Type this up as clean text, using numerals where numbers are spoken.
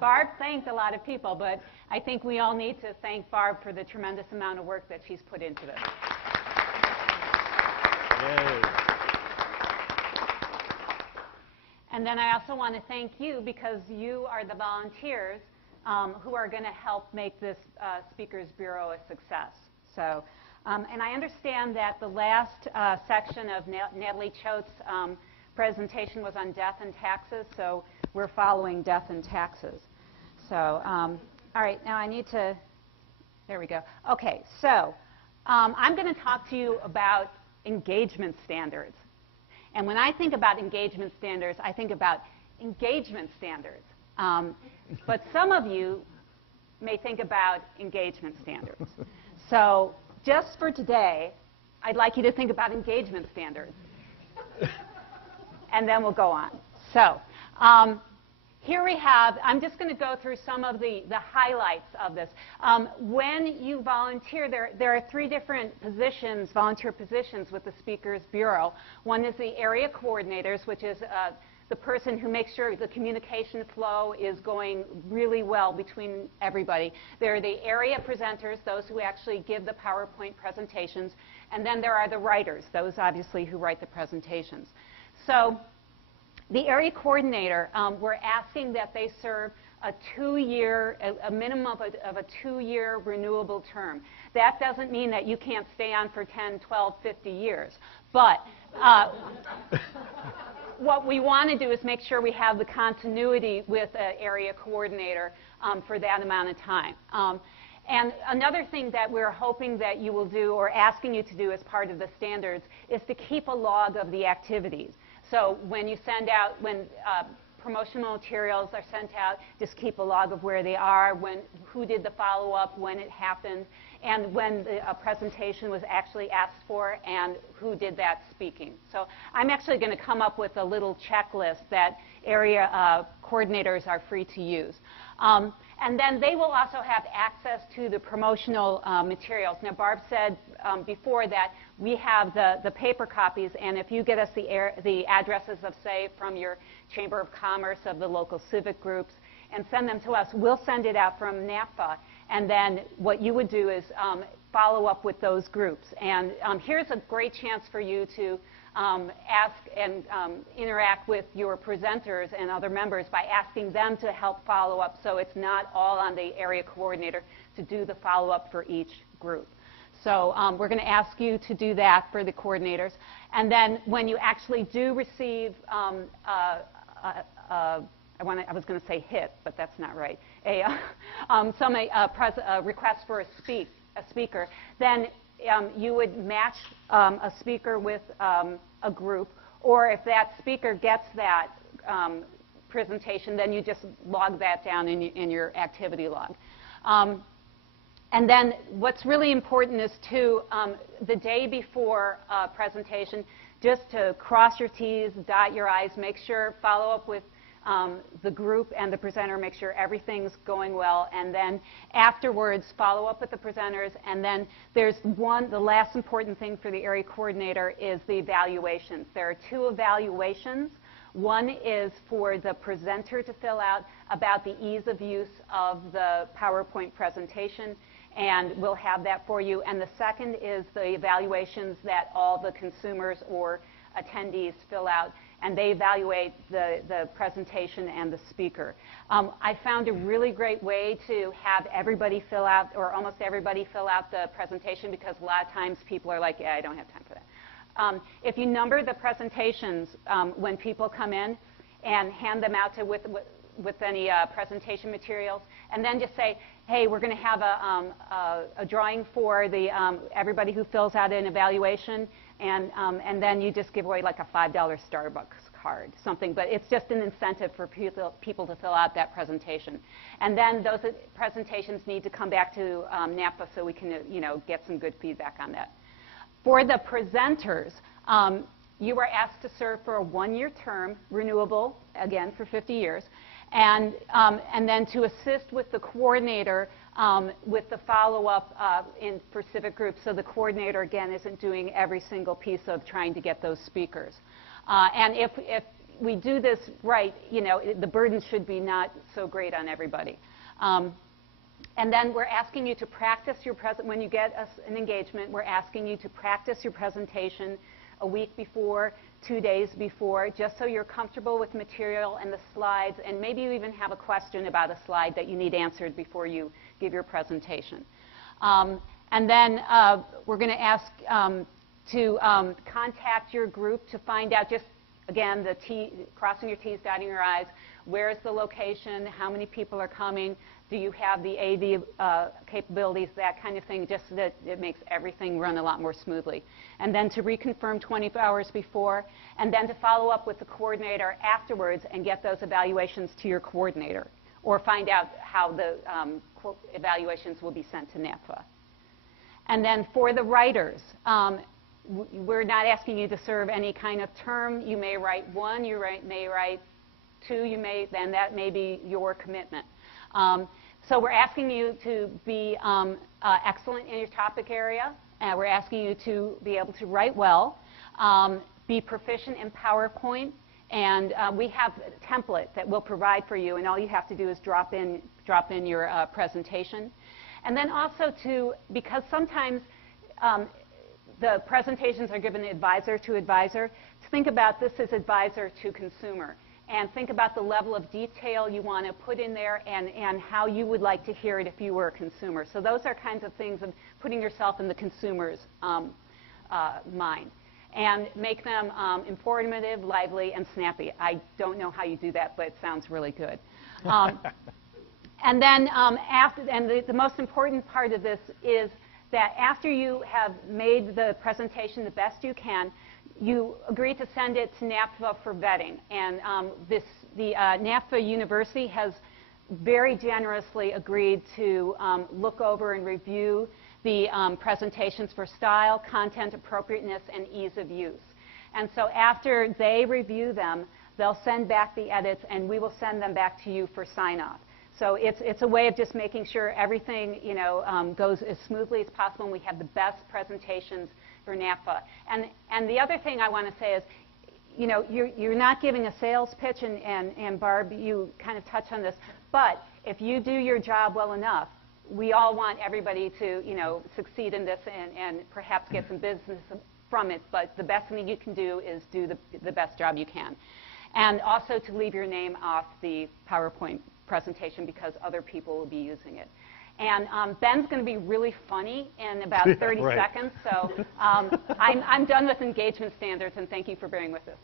Barb thanked a lot of people, but I think we all need to thank Barb for the tremendous amount of work that she's put into this. Yay. And then I also want to thank you because you are the volunteers who are going to help make this Speakers Bureau a success. So, and I understand that the last section of Natalie Choate's presentation was on death and taxes, so we're following death and taxes. So, all right, now I need to, there we go. Okay, so I'm going to talk to you about engagement standards. And when I think about engagement standards, I think about engagement standards. But some of you may think about engagement standards. So just for today, I'd like you to think about engagement standards. And then we'll go on. So here we have, I'm just going to go through some of the highlights of this. When you volunteer, there are 3 different positions, volunteer positions with the Speakers Bureau. One is the area coordinators, which is the person who makes sure the communication flow is going really well between everybody. There are the area presenters, those who actually give the PowerPoint presentations. And then there are the writers, those obviously who write the presentations. So the area coordinator, we're asking that they serve a 2-year, a minimum of a 2-year renewable term. That doesn't mean that you can't stay on for 10, 12, 50 years. But what we want to do is make sure we have the continuity with an area coordinator for that amount of time. And another thing that we're hoping that you will do, or asking you to do as part of the standards, is to keep a log of the activities. So when you send out, when promotional materials are sent out, just keep a log of where they are, who did the follow-up, when it happened, and when the presentation was actually asked for, and who did that speaking. So I'm actually going to come up with a little checklist that area coordinators are free to use. And then they will also have access to the promotional materials. Now, Barb said before that we have the paper copies, and if you get us the addresses of, say, from your Chamber of Commerce, of the local civic groups, and send them to us, we'll send it out from NAPFA. And then what you would do is follow up with those groups. And here's a great chance for you to ask and interact with your presenters and other members by asking them to help follow up, so it's not all on the area coordinator to do the follow-up for each group. So we're going to ask you to do that for the coordinators. And then when you actually do receive I was going to say HIT, but that's not right, a request for a speaker, then you would match a speaker with a group, or if that speaker gets that presentation, then you just log that down in your activity log. And then what's really important is to, the day before presentation, just to cross your T's, dot your I's, make sure, follow up with the group and the presenter, make sure everything's going well, and then afterwards follow up with the presenters. And then there's the last important thing for the area coordinator is the evaluations. There are 2 evaluations. One is for the presenter to fill out about the ease of use of the PowerPoint presentation, and we'll have that for you. And the second is the evaluations that all the consumers or attendees fill out, and they evaluate the presentation and the speaker. I found a really great way to have everybody fill out, or almost everybody fill out the presentation, because a lot of times people are like, yeah, I don't have time for that. If you number the presentations when people come in and hand them out with any presentation materials, and then just say, hey, we're going to have a drawing for everybody who fills out an evaluation, and then you just give away like a $5 Starbucks card, something. But it's just an incentive for people to fill out that presentation. And then those presentations need to come back to NAPFA so we can get some good feedback on that. For the presenters, you are asked to serve for a 1-year term, renewable, again, for 50 years. And then to assist with the coordinator with the follow-up for civic groups, so the coordinator, again, isn't doing every single piece of trying to get those speakers. And if we do this right, you know, the burden should be not so great on everybody. And then we're asking you to practice your when you get an engagement, we're asking you to practice your presentation a week before, 2 days before, just so you're comfortable with material and the slides, and maybe you even have a question about a slide that you need answered before you give your presentation. And then we're going to ask to contact your group to find out, just again, crossing your T's, dotting your I's, where is the location, how many people are coming, do you have the AV capabilities, that kind of thing, just so that it makes everything run a lot more smoothly. And then to reconfirm 24 hours before, and then to follow up with the coordinator afterwards and get those evaluations to your coordinator, or find out how the evaluations will be sent to NAPFA. And then for the writers, we're not asking you to serve any kind of term. You may write one, you may write two, then that may be your commitment. So we're asking you to be excellent in your topic area. We're asking you to be able to write well, be proficient in PowerPoint, and we have a template that we'll provide for you, and all you have to do is drop in your presentation. And then also because sometimes the presentations are given advisor to advisor, to think about this as advisor to consumer. And think about the level of detail you want to put in there and how you would like to hear it if you were a consumer. So those are kinds of things of putting yourself in the consumer's mind. And make them informative, lively, and snappy. I don't know how you do that, but it sounds really good. And then the most important part of this is that after you have made the presentation the best you can, you agree to send it to NAPFA for vetting. And the NAPFA University has very generously agreed to look over and review the presentations for style, content appropriateness, and ease of use. And so after they review them, they'll send back the edits, and we will send them back to you for sign-off. So it's a way of just making sure everything goes as smoothly as possible, and we have the best presentations for NAPFA. And the other thing I want to say is, you're not giving a sales pitch, and Barb, you kind of touched on this, but if you do your job well enough, we all want everybody to succeed in this and perhaps get some business from it, but the best thing you can do is do the best job you can. And also to leave your name off the PowerPoint presentation because other people will be using it. And Ben's going to be really funny in about 30 seconds, so I'm done with engagement standards, and thank you for bearing with us.